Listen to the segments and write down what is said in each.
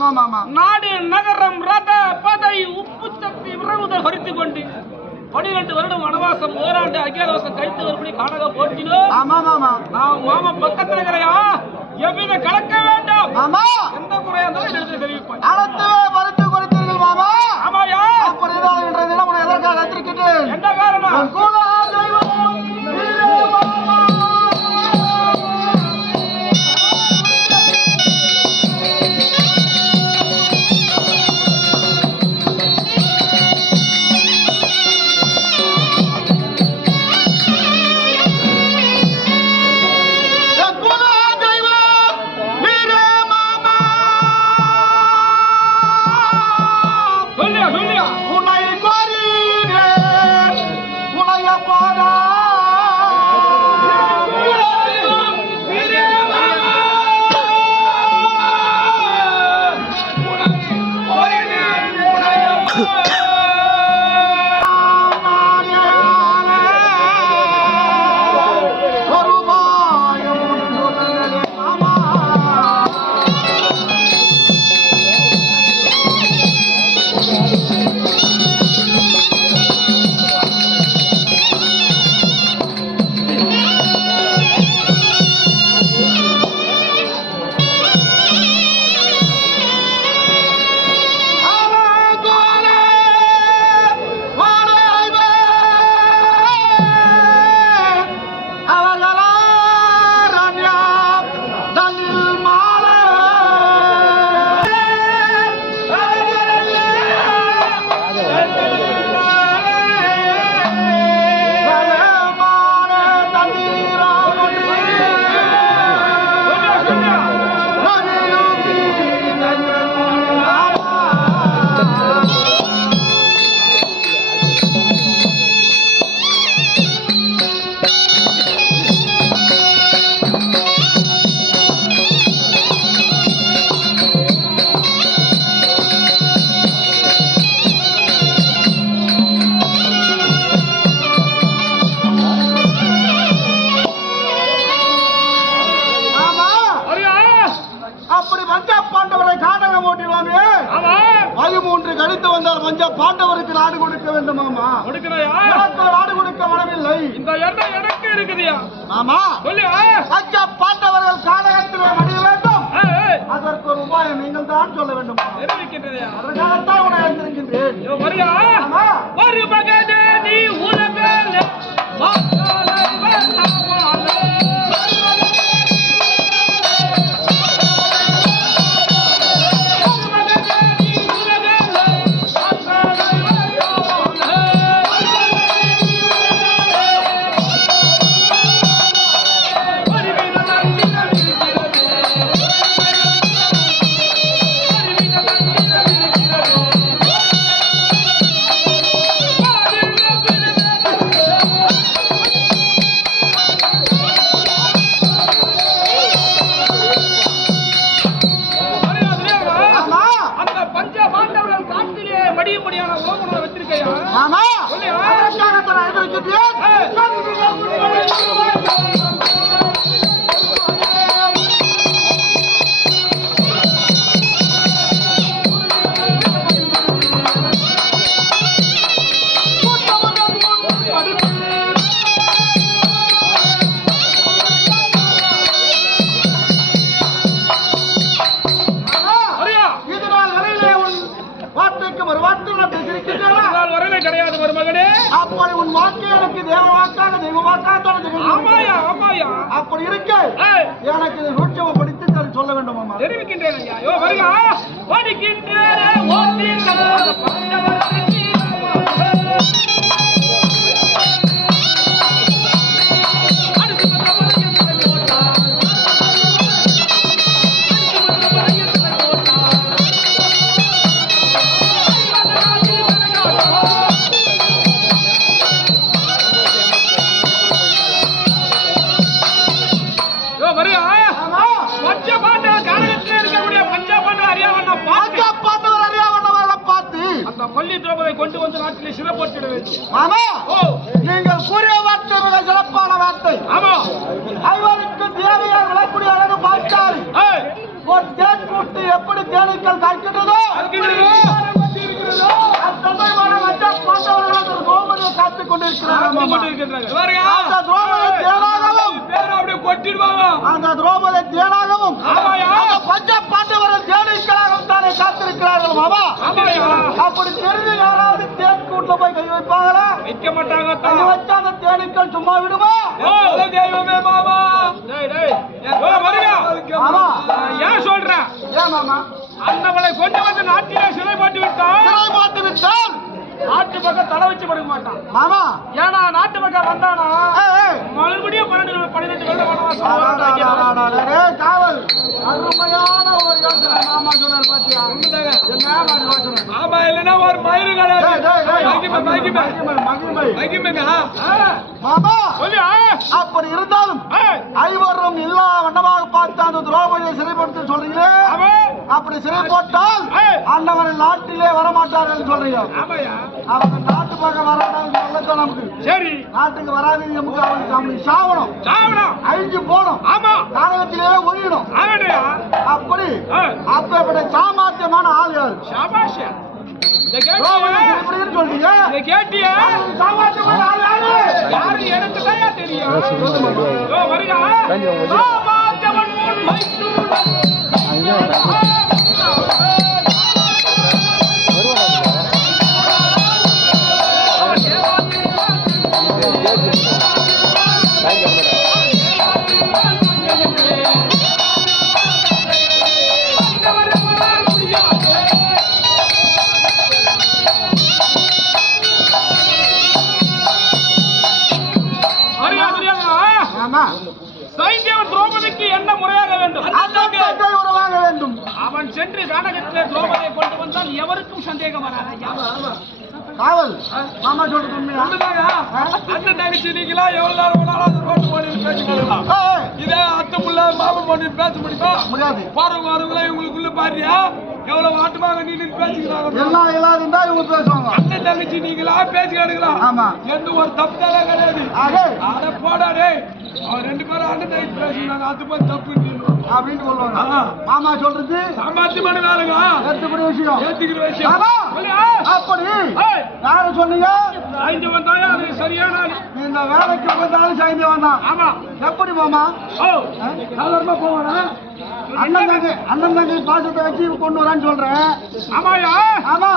நாடு நகரம் ரத பதை உப்பு சக்தி விரவுதல் குறித்து கொண்டு 12 வருடம் வனவாசம் ஓராண்டு அஜ்ஞாதவாசம் கழித்து வரும்படி காணக போட்டினோம். நான் மாமா பக்கத்துல இருக்கிறையா எவ்வித கலக்க வேண்டாம். எந்த குறையா இருந்தாலும் எடுத்து தெரிவிப்பேன். ஆமாயா என்ன காரணம்? பாண்டவருக்கு நாடு கொடுக்க வேண்டும் மாமா. நாடு கொடுக்க வரவில்லை. இந்த எண்ணம் எனக்கு இருக்குதுயா மாமா. பஞ்ச பாண்டவர்கள் கானகத்தில் மடிய வேண்டும். அதற்கு ஒரு உபாயம் நீங்கள் தான் சொல்ல வேண்டும். அதற்காகத்தான் உன்னை அழைத்திருக்கின்றேன். ஒரு மகனே நீ உலகில் அப்படி இருக்க எனக்கு சூட்சம படித்து சொல்ல வேண்டும் மாமா. தெரிவிக்கின்றேன் ஐயா. வருகா ஓடிக்கின்றேன் கொண்டு வந்து நாட்டிலே சிறப்போட்டிட வேண்டும். மாமா நீங்கள் கூறிய வார்த்தை மிக சிறப்பான வார்த்தை. ஆமா ஐவருக்கு தேவையாக விளக்கூடிய அழகு பார்த்தால் ஒரு தேக்கு நாட்டு எப்படி தேனீக்கள் காய்க்கின்றதோ அத்தகையமான மற்ற பாண்டவர்கள் கோமதியை காத்துக் கொண்டிருக்கிறார்கள். அந்த துரோபதி தேனாகவும் அந்த துரோபதி தேனாகவும் பஞ்ச பாண்டவர்கள் தேனீக்களாகவும் தானே காத்திருக்கிறார்கள் மாமா. அப்படி தெரிஞ்சு யாராவது தேன் கூட்டுல போய் கை வைப்பாங்களா? வைக்க மாட்டாங்க. கை வச்சா அந்த தேனீக்கள் சும்மா விடுமா? ஏன் சொல்ற? ஏன் மாமா? அந்தவளை கொண்டு வந்து நாட்டிலே சிறை போட்டு விட்டால் நாட்டு பக்கம் தலை வச்சு படுக்க மாட்டான் மாமா. ஏன்னா நாட்டு பக்கம் வந்தானா மறுபடியும் 12 வருடம் வனவாசம். காவல் அருமையான ஒரு யோசனை மாமா சொன்னார் பாத்தியா? என்ன யோசனை? ஆமா, இல்லைன்னா ஒரு மயிறு மாமா. அப்படி இருந்தாலும் ஐவரும் எல்லா வண்ணமாக பார்த்து அந்த துரோபதியை சிறைப்படுத்த சொல்றீங்களே, அப்படி சிறை போட்டால் அந்தவரை நாட்டிலே வரமாட்டார்கள் சொல்றீங்க. அவங்க நாட்டு பக்கம் வராட்டாங்க சொல்லத்தான் நமக்கு. சரி, நாட்டுக்கு வராது நமக்கு அவனுக்கு சாவணும், அழிஞ்சு போகணும், காரகத்திலே ஒழியணும். அப்படி அப்படி சாமர்த்தியமான ஆள் யாரு? சொல்றீங்க சாமர்த்தியமான ஆள் யாரு? எனக்கு தான் தெரியும். திரௌபதிக்கு என்ன முறையாக வேண்டும்? உறவாக வேண்டும். அவன் சென்று கானகத்திலே திரௌபதியை கொண்டு வந்தால் எவருக்கும் சந்தேகம் வராது. காவல் மாமா சொல்றது உண்மையா? அந்த தங்கச்சி நீங்களா எவ்வளவு நேரம் ரோட்டு போட்டு பேசிக்கலாம். இதே அத்தை புள்ள மாமா போட்டு பேச முடியாது. பாருங்க இவங்களுக்குள்ள பாரியா எவ்வளவு ஆட்டமாக நீ பேசிக்கிறாங்க. எல்லாம் இருந்தா இவங்க பேசுவாங்க. அந்த தங்கச்சி நீங்களா பேசி எடுக்கலாம். ஆமா, எந்த ஒரு தப்பு தான் கிடையாது. அட போடா டேய், அவன் 2 பேரும் அண்ணன் தங்கச்சி பேசிக்கிறாங்க, அது போய் தப்பு அப்படின்னு சொல்லுவாங்க. மாமா சொல்றது சாமர்த்தியமான வேலைங்க, ஏத்துக்கிற விஷயம். அப்படி யாரு சொன்னீங்க? சாய்ந்தவன் தான் அது சரியான இந்த வேலைக்கு வந்தாலும் சாய்ந்தவன் தான். ஆமா. எப்படி மாமா? சாதாரணமா போவானா? அண்ணன் தங்கை பாசத்தை வச்சு கொண்டு வரான்னு சொல்றேன். ஆமாயா? ஆமா.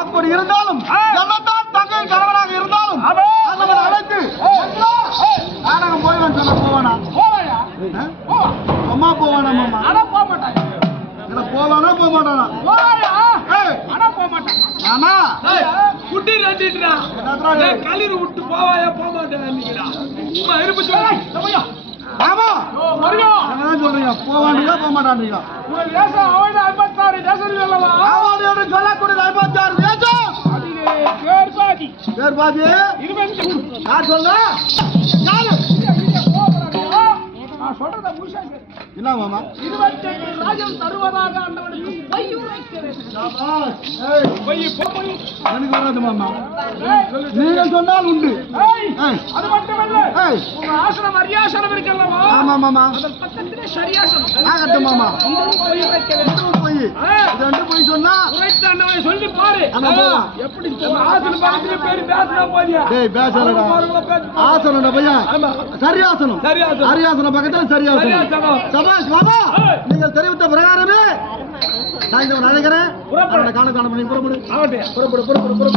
அப்படி இருந்தாலும் என்னதான் தங்கை கணவனாக இருந்தாலும் அவன் அழைத்து நாடகம் போய் சொன்ன போவானா? போவாயா? அம்மா போவானா? மாமா ஆனா போக மாட்டாங்க. போவானா போக மாட்டானா? ஆனா போக மாட்டான். ஆமா, குட்டி ரெண்டிட்டுடா களிர் விட்டு போவாயா? போக மாட்டேன் இருப்பு சொல்ல. ஆமா, சொல்றீங்க போவாண்டியா போக மாட்டாண்டியா? சொல்லக்கூடியது 56 தேசம். பேர் பாதி யார் சொல்ல? என்ன மாமா? 25 ராஜ்யம் தருவதாக ஆண்டவனுக்கு எனக்கு வராது மாமா. நீங்க சொன்னால் உண்டு. அது மட்டுமல்ல, உங்க ஆசனம் அரியாசனம் இருக்கல்லவா? ஆமா மாமா. அதன் பக்கத்திலே சரியாசனம் ஆகட்டும் மாமா. போய் இது 2 போய் சொன்னா உரைத்த ஆண்டவனை சொல்லி பாரு. எப்படி ஆசனம் பக்கத்திலே பேர் பேசனா போதியா? டேய் பேசறடா. ஆசனம்டா பையா. சரியாசனம். அரியாசனம் பக்கத்துல சரியாசனம். சபாஷ் மாமா, நீங்கள் தெரிவித்த பிரகாரமே நான் இந்த அழைக்கிறேன். காண பண்ணி புறப்படு. புறப்படு.